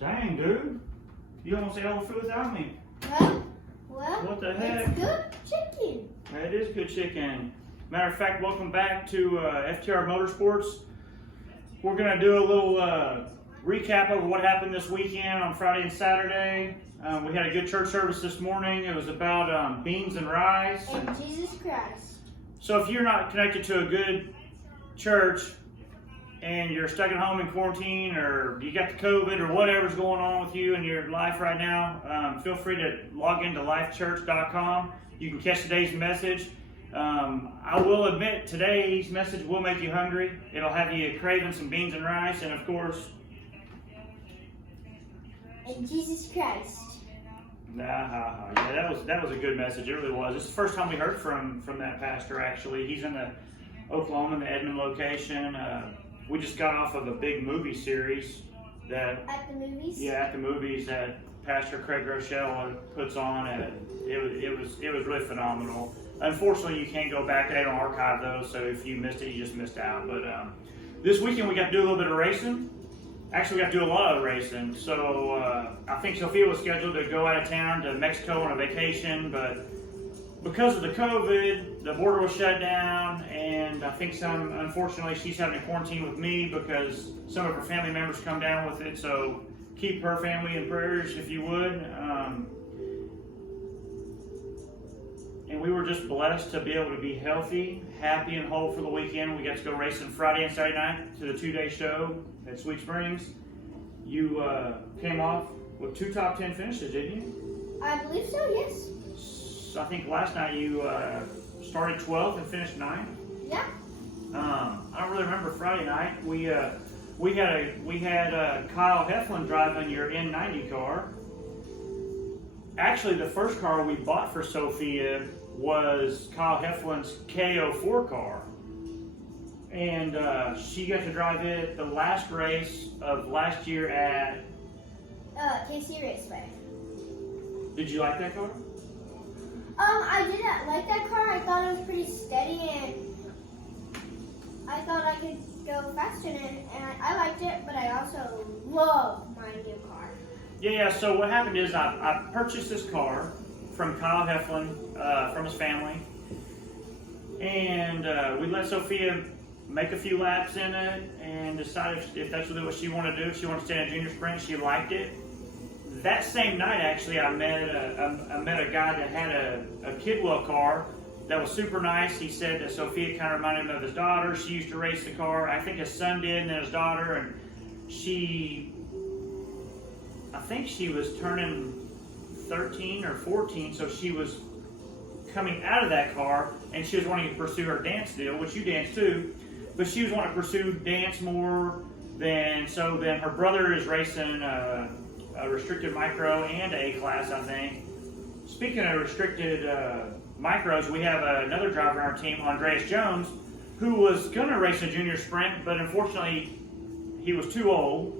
Dang, dude. You almost ate all the food without me. Well, What the heck? it's good chicken. It is good chicken. Matter of fact, welcome back to FTR Motorsports. We're going to do a little recap of what happened this weekend on Friday and Saturday. We had a good church service this morning. It was about beans and rice. And Jesus Christ. So if you're not connected to a good church and you're stuck at home in quarantine, or you got the COVID or whatever's going on with you in your life right now, feel free to log into lifechurch.com. You can catch today's message. I will admit, today's message will make you hungry. It'll have you craving some beans and rice, and of course, And Jesus Christ. yeah, that was a good message. It really was. It's the first time we heard from that pastor. Actually, he's in the Oklahoma, the Edmond location. We just got off of a big movie series that At the movies? at the movies that Pastor Craig Rochelle puts on, and it was really phenomenal. Unfortunately, you can't go back. They don't archive those, so if you missed it, you just missed out. But this weekend we got to do a little bit of racing. Actually, we got to do a lot of racing. So I think Sophia was scheduled to go out of town to Mexico on a vacation, but because of the COVID, the border was shut down, and I think unfortunately, she's having to quarantine with me because some of her family members come down with it. So keep her family in prayers if you would. And we were just blessed to be able to be healthy, happy, and whole for the weekend. We got to go racing Friday and Saturday night to the 2-day show at Sweet Springs. You came off with 2 top 10 finishes, didn't you? I believe so, yes. I think last night you started 12th and finished 9th. Yeah. I don't really remember Friday night. We had Kyle Heflin driving your N90 car. Actually, the first car we bought for Sophia was Kyle Heflin's KO4 car, and she got to drive it the last race of last year at KC Raceway. Did you like that car? I didn't like that car. I thought it was pretty steady, and I thought I could go faster in it, and I liked it, but I also love my new car. Yeah, so what happened is I purchased this car from Kyle Heflin, from his family, and we let Sophia make a few laps in it and decide if that's really what she wanted to do. If she wanted to stay in a junior sprint, she liked it. That same night, actually, I met a guy that had a Kidwell car that was super nice. He said that Sophia kind of reminded him of his daughter. She used to race the car. I think his son did, and then his daughter, and I think she was turning 13 or 14, so she was coming out of that car, and she was wanting to pursue her dance deal, which you dance too, but she was wanting to pursue dance more than, so then her brother is racing a restricted micro and A-class, I think. Speaking of restricted micros, we have another driver on our team, Andreas Jones, who was going to race a junior sprint, but unfortunately he was too old.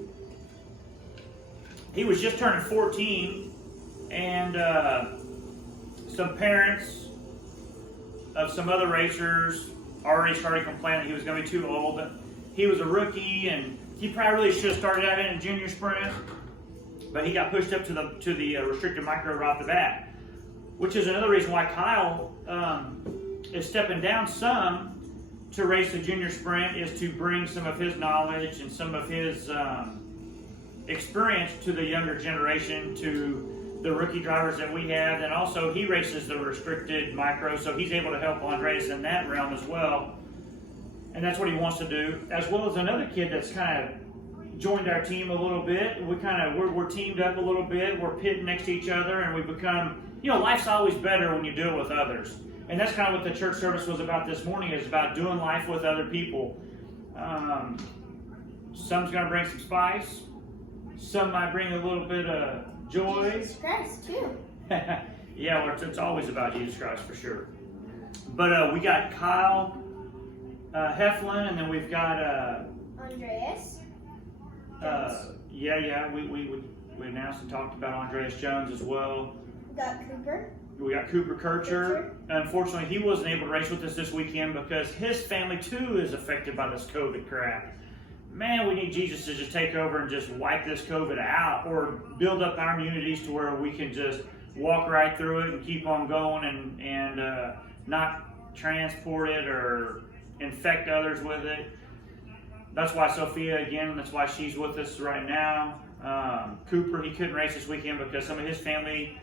He was just turning 14, and some parents of some other racers already started complaining he was going to be too old. He was a rookie, and he probably really should have started out in a junior sprint, but he got pushed up to the restricted micro right off the bat, which is another reason why Kyle is stepping down some to race the junior sprint, is to bring some of his knowledge and some of his experience to the younger generation, to the rookie drivers that we have. And also he races the restricted micro, so he's able to help Andreas in that realm as well, and that's what he wants to do, as well as another kid that's kind of joined our team a little bit. We're teamed up a little bit. We're pitting next to each other, and we become, life's always better when you do it with others, and that's kind of what the church service was about this morning. Is about doing life with other people. Some's going to bring some spice. Some might bring a little bit of joy. Jesus Christ, too. Yeah, well, it's always about Jesus Christ for sure. But we got Kyle Heflin, and then we've got Andreas. We announced and talked about Andreas Jones as well. We got Cooper. We got Cooper Kircher. Unfortunately, he wasn't able to race with us this weekend because his family too is affected by this COVID crap. man, we need Jesus to just take over and just wipe this COVID out, or build up our immunities to where we can just walk right through it and keep on going and not transport it or infect others with it. That's why Sophia, again, that's why she's with us right now. Cooper, he couldn't race this weekend because some of his family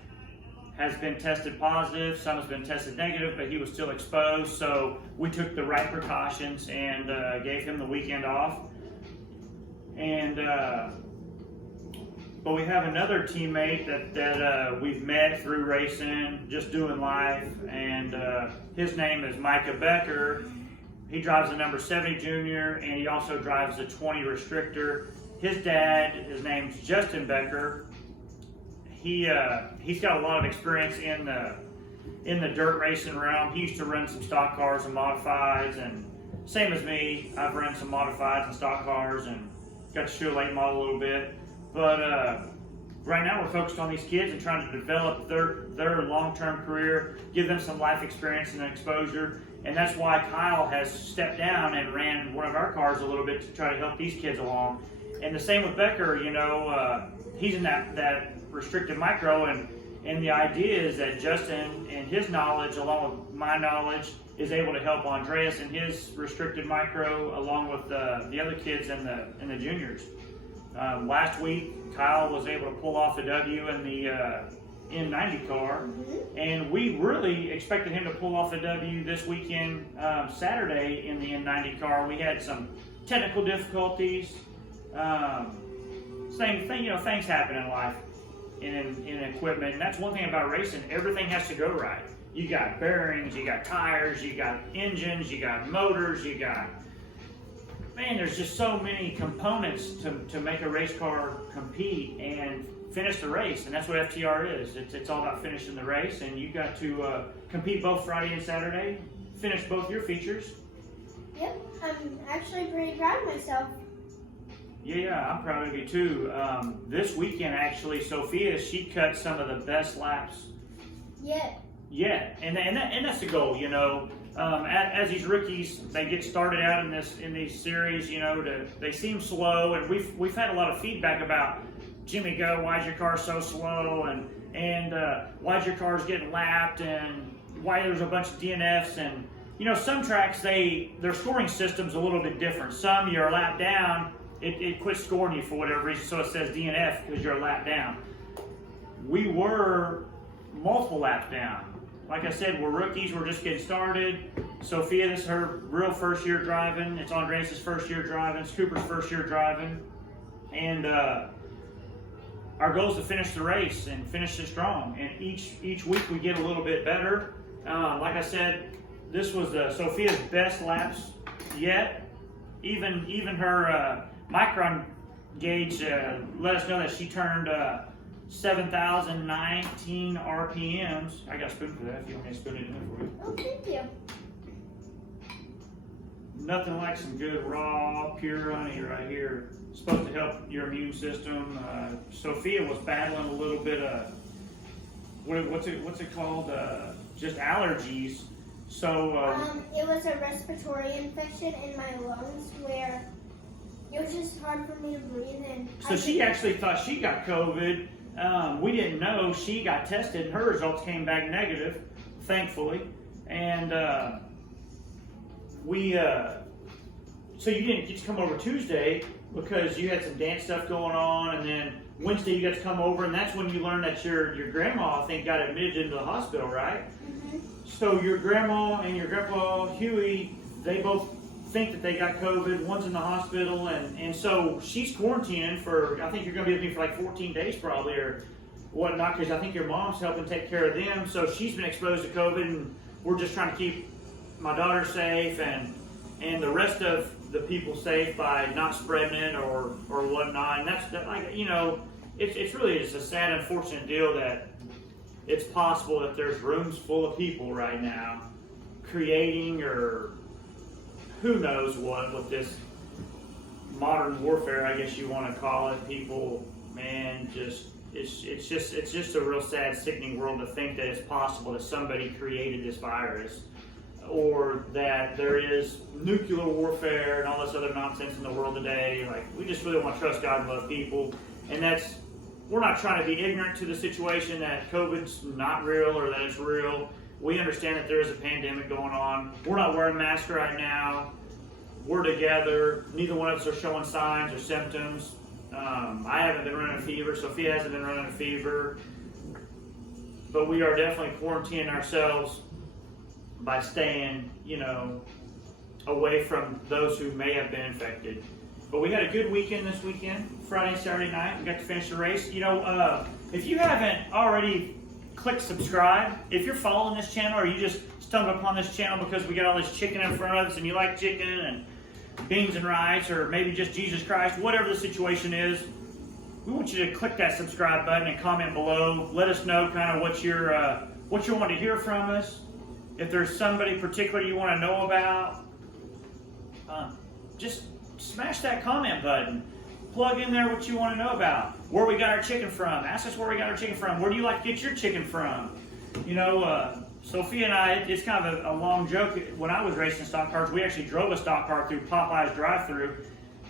has been tested positive, some has been tested negative, but he was still exposed. So we took the right precautions and gave him the weekend off. And but we have another teammate that we've met through racing, just doing live, and his name is Micah Becker. He drives the number 70 Junior, and he also drives the 20 Restrictor. His dad, his name's Justin Becker. He's got a lot of experience in the dirt racing realm. He used to run some stock cars and modifieds, and same as me, I've run some modifieds and stock cars and got to shoot a late model a little bit. But right now we're focused on these kids and trying to develop their long-term career, give them some life experience and exposure. And that's why Kyle has stepped down and ran one of our cars a little bit to try to help these kids along. And the same with Becker, he's in that restricted micro, and the idea is that Justin and his knowledge, along with my knowledge, is able to help Andreas in his restricted micro, along with the other kids in the juniors. Last week, Kyle was able to pull off a W in the N90 car, and we really expected him to pull off a W this weekend, Saturday, in the N90 car. We had some technical difficulties. Same thing, things happen in life, in equipment, and that's one thing about racing. Everything has to go right. You got bearings, you got tires, you got engines, you got motors, there's just so many components to make a race car compete and finish the race, and that's what FTR is. It's all about finishing the race, and you got to compete both Friday and Saturday, finish both your features. Yep, I'm actually pretty proud of myself. Yeah, I'm proud of you too. This weekend, actually, Sophia, she cut some of the best laps. Yeah, and that's the goal, As these rookies, they get started out in these series, they seem slow, and we've had a lot of feedback about, Jimmy Go, why's your car so slow, and why's your car's getting lapped, and why there's a bunch of DNFs, and some tracks their scoring system's a little bit different. Some you're a lap down, it quits scoring you for whatever reason, so it says DNF because you're a lap down. We were multiple laps down. Like I said, we're rookies, we're just getting started. Sophia, this is her real first year driving. It's Andres' first year driving. It's Cooper's first year driving. And our goal is to finish the race and finish it strong. And each week we get a little bit better. Like I said, this was Sophia's best laps yet. Even her micron gauge let us know that she turned 7,019 RPMs. I got a spoon for that if you want me to spoon it in there for you. Oh, thank you. Nothing like some good raw, pure honey right here. It's supposed to help your immune system. Sophia was battling a little bit of what's it called? Just allergies. So it was a respiratory infection in my lungs where it was just hard for me to breathe. And so she actually thought she got COVID. We didn't know. She got tested, and her results came back negative, thankfully. And so you didn't get to come over Tuesday because you had some dance stuff going on, and then Wednesday you got to come over, and that's when you learned that your grandma, I think, got admitted into the hospital, right? So your grandma and your grandpa Huey, they both think that they got COVID. One's in the hospital, and so she's quarantining for, I think you're going to be with me for like 14 days probably or whatnot, because I think your mom's helping take care of them. So she's been exposed to COVID, and we're just trying to keep my daughter safe and the rest of the people safe by not spreading it or whatnot. And that's like, it's really just a sad, unfortunate deal that it's possible that there's rooms full of people right now creating or who knows what with this modern warfare, I guess you want to call it. People, man, it's just a real sad, sickening world to think that it's possible that somebody created this virus or that there is nuclear warfare and all this other nonsense in the world today. Like, we just really want to trust God and love people. And we're not trying to be ignorant to the situation that COVID's not real or that it's real. We understand that there is a pandemic going on. We're not wearing masks right now. We're together. Neither one of us are showing signs or symptoms. I haven't been running a fever. Sophia hasn't been running a fever. But we are definitely quarantining ourselves by staying, away from those who may have been infected. But we had a good weekend this weekend, Friday, Saturday night. We got to finish the race. If you haven't already clicked subscribe, if you're following this channel or you just stumbled upon this channel because we got all this chicken in front of us and you like chicken and beans and rice, or maybe just Jesus Christ, whatever the situation is, we want you to click that subscribe button and comment below. Let us know kind of what you want to hear from us. If there's somebody particular you want to know about, just smash that comment button. Plug in there what you want to know about. Where we got our chicken from. Ask us where we got our chicken from. Where do you like to get your chicken from? Sophia and I, it's kind of a long joke. When I was racing stock cars, we actually drove a stock car through Popeye's drive-thru.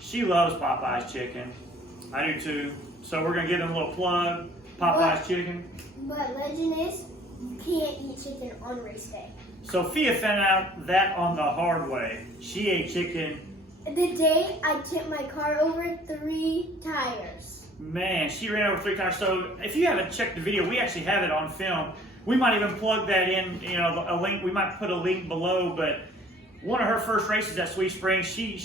She loves Popeye's chicken. I do too. So we're going to give them a little plug. Popeye's chicken. But legend is, you can't eat chicken on race day. Sophia found out that on the hard way. She ate chicken. The day I tipped my car over 3 tires. Man, she ran over 3 tires. So if you haven't checked the video, we actually have it on film. We might even plug that in, a link. We might put a link below. But one of her first races at Sweet Springs, she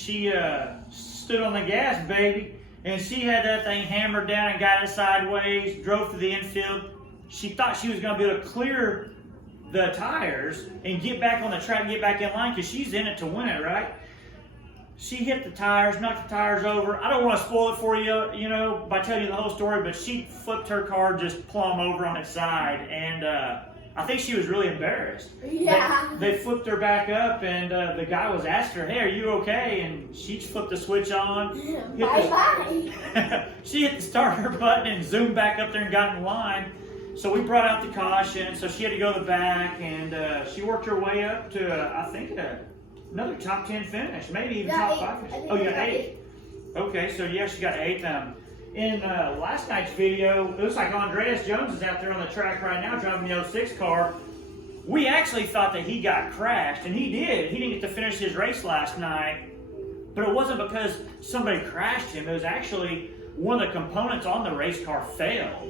stood on the gas, baby. And she had that thing hammered down and got it sideways, drove to the infield. She thought she was going to be able to clear the tires and get back on the track and get back in line because she's in it to win it, right? She hit the tires, knocked the tires over. I don't want to spoil it for you, by telling you the whole story, but she flipped her car just plumb over on its side, and I think she was really embarrassed. Yeah. They flipped her back up, and the guy was asking her, "Hey, are you okay?" And she flipped the switch on. Bye-bye. She hit the starter button and zoomed back up there and got in line. So we brought out the caution, so she had to go to the back, and she worked her way up to, I think, another top 10 finish, maybe even top 5 finish. Oh, you got 8. Okay, so yeah, she got 8. In last night's video, it looks like Andreas Jones is out there on the track right now driving the 06 car. We actually thought that he got crashed, and he did. He didn't get to finish his race last night, but it wasn't because somebody crashed him. It was actually one of the components on the race car failed.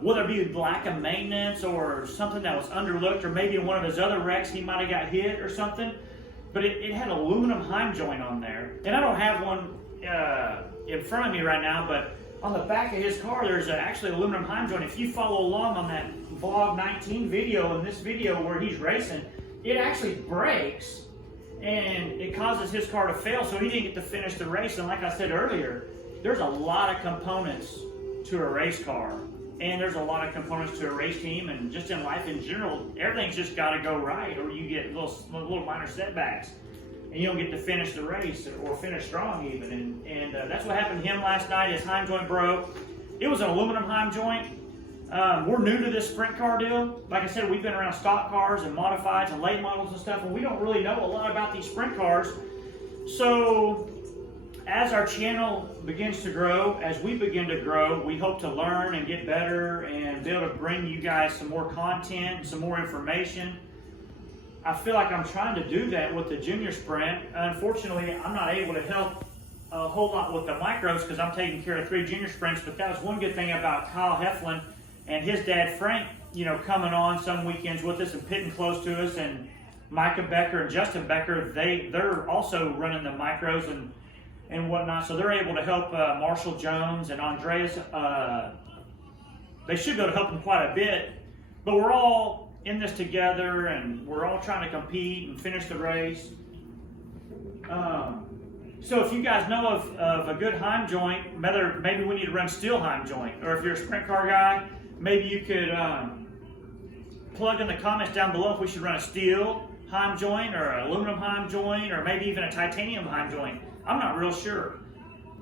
Whether it be lack of maintenance or something that was underlooked, or maybe in one of his other wrecks he might have got hit or something. But it had an aluminum heim joint on there. And I don't have one in front of me right now, but on the back of his car there's actually aluminum heim joint. If you follow along on that Vlog 19 video and this video where he's racing, it actually breaks and it causes his car to fail, so he didn't get to finish the race. And like I said earlier, there's a lot of components to a race car. And there's a lot of components to a race team, and just in life in general, everything's just got to go right, or you get little minor setbacks, and you don't get to finish the race or finish strong even. And that's what happened to him last night. His heim joint broke. It was an aluminum heim joint. We're new to this sprint car deal. Like I said, we've been around stock cars and modifieds and late models and stuff, and we don't really know a lot about these sprint cars. So as our channel begins to grow, as we begin to grow, we hope to learn and get better and be able to bring you guys some more content and some more information. I feel like I'm trying to do that with the junior sprint. Unfortunately, I'm not able to help a whole lot with the micros because I'm taking care of 3 junior sprints, but that was one good thing about Kyle Heflin and his dad Frank, coming on some weekends with us and pitting close to us, and Micah Becker and Justin Becker, they're also running the micros and whatnot, so they're able to help Marshall Jones and Andreas. They should be able to help them quite a bit, but we're all in this together, and we're all trying to compete and finish the race. So if you guys know of a good heim joint, maybe we need to run steel heim joint, or if you're a sprint car guy, maybe you could plug in the comments down below if we should run a steel heim joint or an aluminum heim joint, or maybe even a titanium heim joint. I'm not real sure.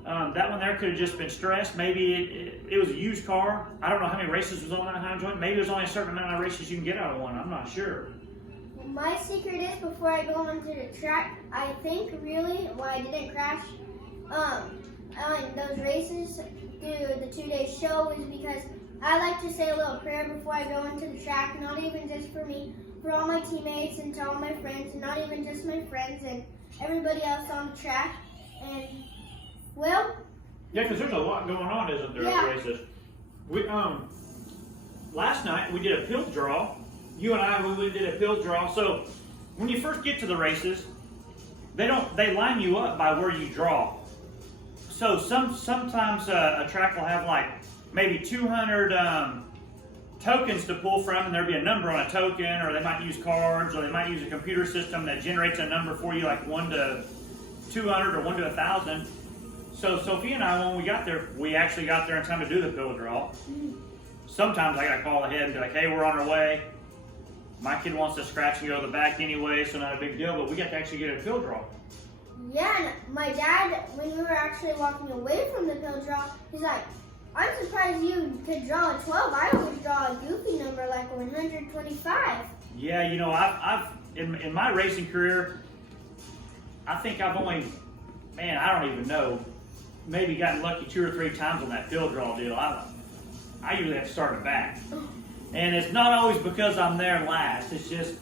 That one there could have just been stressed. Maybe it was a used car. I don't know how many races was on that heim joint. Maybe there's only a certain amount of races you can get out of one. I'm not sure. my secret is before I go onto the track, I think really why I didn't crash on those races through the 2-day show is because I like to say a little prayer before I go into the track, not even just for me, for all my teammates and to all my friends, and not even just my friends and everybody else on the track. And well, Yeah, because there's a lot going on, isn't there, Yeah. at races? We last night we did a field draw. You and I, we did a field draw. So when you first get to the races, they line you up by where you draw. So sometimes a track will have like maybe 200 tokens to pull from, and there'll be a number on a token, or they might use cards, or they might use a computer system that generates a number for you, like 1 to 200 or 1 to 1,000. So Sophia and I, when we got there, we actually got there in time to do the field draw. Sometimes I got to call ahead and be like, hey, we're on our way. My kid wants to scratch and go to the back anyway, so not a big deal, but we got to actually get a field draw. yeah, and my dad, when we were actually walking away from the field draw, he's like, I'm surprised you could draw a 12. I always draw a goofy number like 125. Yeah, you know, I've in my racing career, I think I've only, man, I don't even know, maybe gotten lucky 2 or 3 times on that field draw deal. I usually have to start it back. And it's not always because I'm there last. It's just,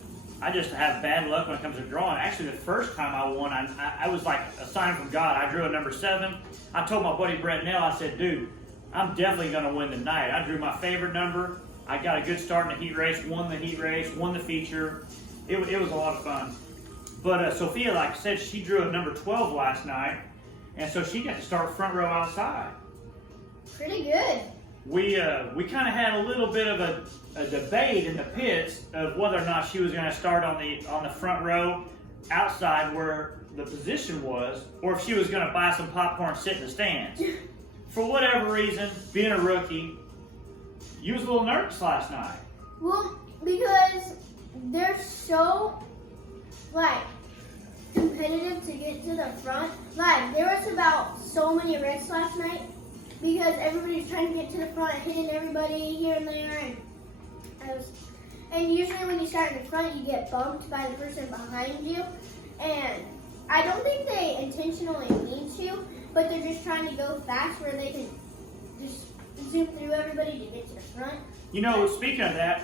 I just have bad luck when it comes to drawing. Actually, the first time I won, I was like a sign from God. I drew a number 7. I told my buddy Brett Nell, I said, dude, I'm definitely going to win tonight. I drew my favorite number. I got a good start in the heat race, won the heat race, won the feature. It was a lot of fun. But Sophia, like I said, she drew a number 12 last night. And so she got to start front row outside. Pretty good. We kind of had a little bit of a debate in the pits of whether or not she was going to start on the front row outside where the position was, or if she was going to buy some popcorn and sit in the stands. For whatever reason, being a rookie, you was a little nervous last night. Well, because they're so, like, competitive to get to the front. Like, there was about so many wrecks last night because everybody's trying to get to the front, hitting everybody here and there. And usually when you start in the front, you get bumped by the person behind you. And I don't think they intentionally mean to, but they're just trying to go fast where they can just zoom through everybody to get to the front. You know, speaking of that,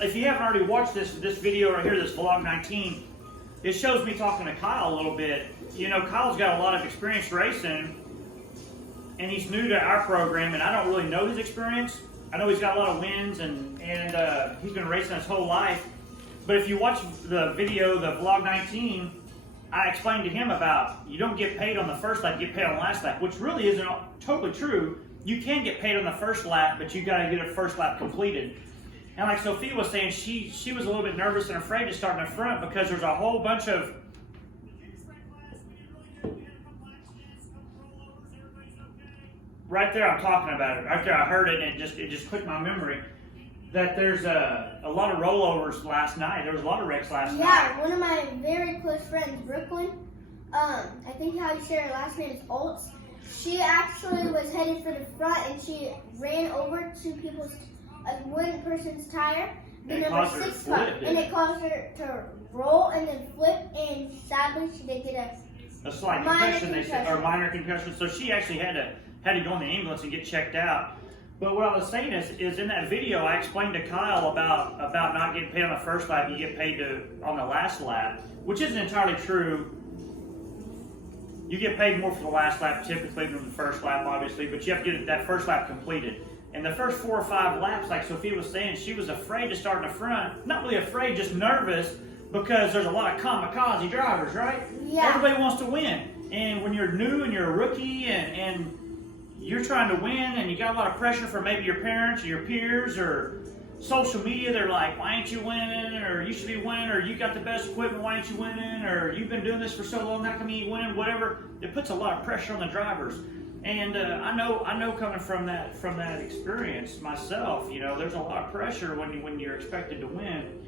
if you haven't already watched this video right here, this Vlog 19, it shows me talking to Kyle a little bit. You know, Kyle's got a lot of experience racing, and he's new to our program, and I don't really know his experience. I know he's got a lot of wins, and he's been racing his whole life. But if you watch the video, the Vlog 19, I explained to him about you don't get paid on the first lap, you get paid on the last lap, which really isn't totally true. You can get paid on the first lap, but you got to get a first lap completed. And like Sophia was saying, she was a little bit nervous and afraid to start in the front because there's a whole bunch of right there. I'm talking about it. Right there, I heard it, and it just clicked my memory that there's a lot of rollovers last night. There was a lot of wrecks last night. Yeah, one of my very close friends, Brooklyn, I think how you say her last name is Oltz. She actually was headed for the front, and she ran over to one person's tire, the And it number caused her to 6 car, flip, and didn't it caused her to roll and then flip, and sadly she did get A slight minor concussion, they said, or minor concussion. So she actually had to go in the ambulance and get checked out. But what I was saying is in that video, I explained to Kyle about not getting paid on the first lap, you get paid on the last lap, which isn't entirely true. You get paid more for the last lap typically than the first lap, obviously, but you have to get that first lap completed. And the first 4 or 5 laps, like Sophia was saying, she was afraid to start in the front. Not really afraid, just nervous, because there's a lot of kamikaze drivers, right? Yeah. Everybody wants to win. And when you're new and you're a rookie and you're trying to win and you got a lot of pressure from maybe your parents or your peers or social media, they're like, why ain't you winning? Or you should be winning, or you got the best equipment, why ain't you winning? Or you've been doing this for so long, how come you ain't winning? Whatever. It puts a lot of pressure on the drivers. And I know coming from that experience myself, you know, there's a lot of pressure when you're expected to win.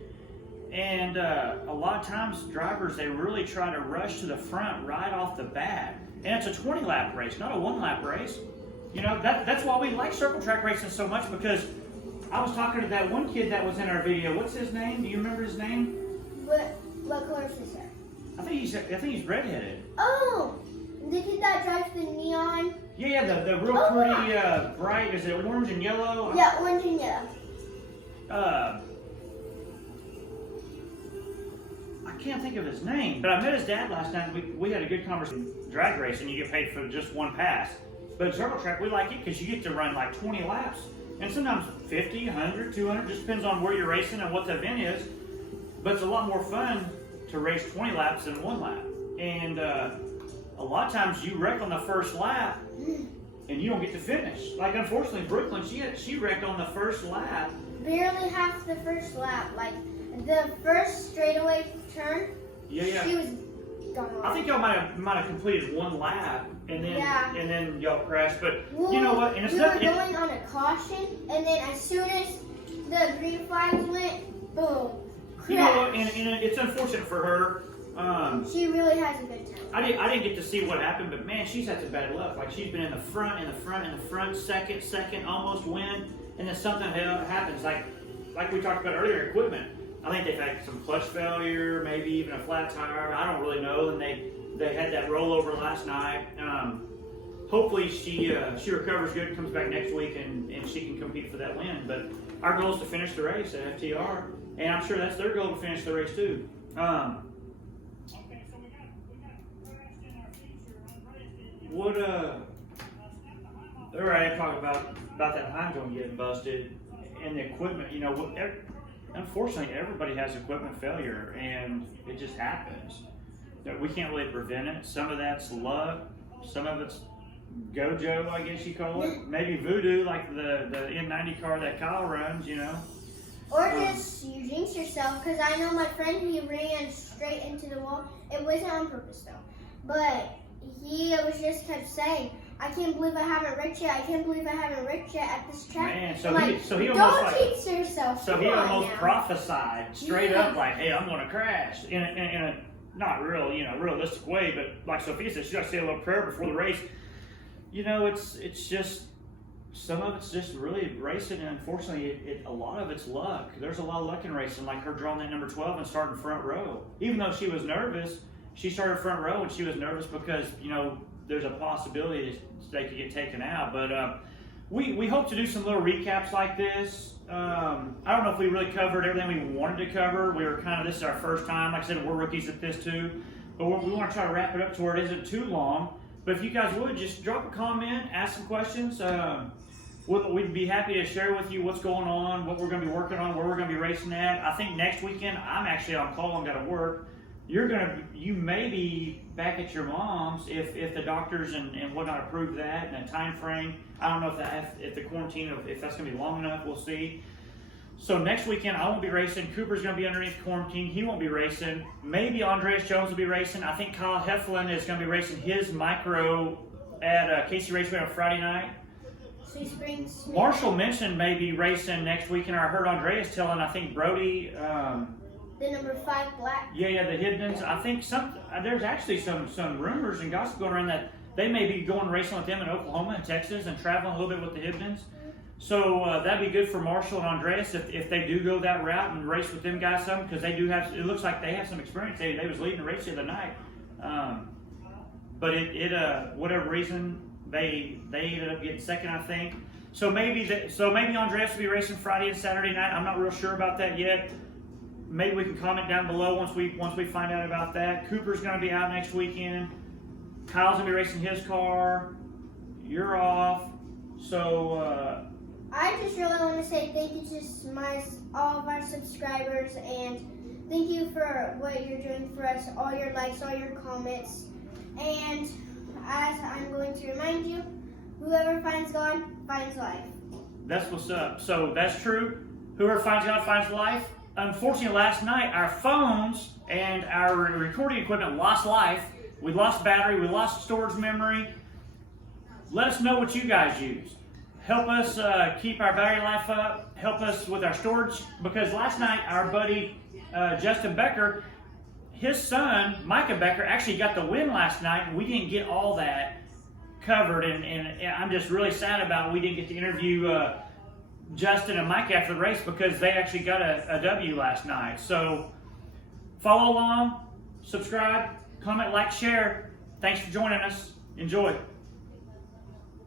And a lot of times drivers, they really try to rush to the front right off the bat. And it's a 20-lap race, not a 1-lap race. You know, that's why we like circle track racing so much, because I was talking to that one kid that was in our video. What's his name? Do you remember his name? What color is his hair? I think he's redheaded. Oh, the kid that drives the neon. Yeah, the real Oh, pretty bright. Is it orange and yellow? Yeah, orange and yellow. I can't think of his name, but I met his dad last night. We had a good conversation. Drag racing, you get paid for just one pass. But Turbo Track, we like it because you get to run like 20 laps. And sometimes 50, 100, 200, just depends on where you're racing and what the event is. But it's a lot more fun to race 20 laps than one lap. And a lot of times you wreck on the first lap and you don't get to finish. Like, unfortunately, Brooklyn, she wrecked on the first lap. Barely half the first lap. Like, the first straightaway turn, Yeah. she was gone. I think y'all might have completed one lap and then y'all crashed. But Well, you know what? And it's we not. were going on a caution, and then as soon as the green flags went, boom, crash. You know what? And it's unfortunate for her. She really has a good time. I didn't get to see what happened, but man, she's had some bad luck. Like, she's been in the front, second, almost win, and then something happens. Like we talked about earlier, equipment. I think they've had some clutch failure, maybe even a flat tire. I don't really know. And they had that rollover last night. Hopefully she recovers good and comes back next week and she can compete for that win. But our goal is to finish the race at FTR, and I'm sure that's their goal to finish the race too. Okay, so we got crashed in our feature. What all right, talk about that hind joint getting busted and the equipment. You know, unfortunately, everybody has equipment failure, and it just happens. We can't really prevent it. Some of that's luck. Some of it's Gojo, I guess you call it. Maybe voodoo, like the N90 car that Kyle runs, you know. Or just you jinx yourself, because I know my friend, he ran straight into the wall. It wasn't on purpose though, but he was just kept saying, "I can't believe I haven't wrecked yet. I can't believe I haven't wrecked yet at this track." Man, I'm like, he almost don't jinx yourself. So Come he on almost now. prophesied straight up, like, "Hey, I'm going to crash," in a not real, realistic way, but like Sophia said, she got to say a little prayer before the race. You know, it's just, some of it's just really racing, and unfortunately, a lot of it's luck. There's a lot of luck in racing, like her drawing that number 12 and starting front row. Even though she was nervous, she started front row, and she was nervous because, there's a possibility they could get taken out. But we hope to do some little recaps like this. I don't know if we really covered everything we wanted to cover. This is our first time. Like I said, we're rookies at this too. But we want to try to wrap it up to where it isn't too long. But if you guys would, just drop a comment, ask some questions. We'd be happy to share with you what's going on, what we're going to be working on, where we're going to be racing at. I think next weekend, I'm actually on call and got to work. You may be back at your mom's if the doctors and whatnot approve that in a time frame. I don't know if the quarantine, if that's going to be long enough. We'll see. So next weekend, I won't be racing. Cooper's going to be underneath quarantine. He won't be racing. Maybe Andreas Jones will be racing. I think Kyle Heflin is going to be racing his micro at Casey Raceway on Friday night. Sweet Springs. Marshall mentioned maybe racing next weekend. I heard Andreas telling, I think Brody. The number 5 black. Yeah, the Hibdens. I think there's actually some rumors and gossip going around that they may be going racing with them in Oklahoma and Texas and traveling a little bit with the Hibdens. So that'd be good for Marshall and Andreas if they do go that route and race with them guys some, because they do have. It looks like they have some experience. They was leading the race the other night, but whatever reason they ended up getting second, I think. So maybe Andreas will be racing Friday and Saturday night. I'm not real sure about that yet. Maybe we can comment down below once we find out about that. Cooper's going to be out next weekend. Kyle's going to be racing his car. You're off. So I just really want to say thank you to all of our subscribers, and thank you for what you're doing for us, all your likes, all your comments. And as I'm going to remind you, whoever finds God finds life. That's what's up. So that's true. Whoever finds God finds life. Unfortunately, last night, our phones and our recording equipment lost life. We lost battery. We lost storage memory. Let us know what you guys use. Help us keep our battery life up. Help us with our storage. Because last night, our buddy Justin Becker, his son, Micah Becker, actually got the win last night. And we didn't get all that covered. And I'm just really sad about it. We didn't get to interview Justin and Mike after the race because they actually got a W last night. So Follow along, subscribe, comment, like, share. Thanks for joining us. Enjoy.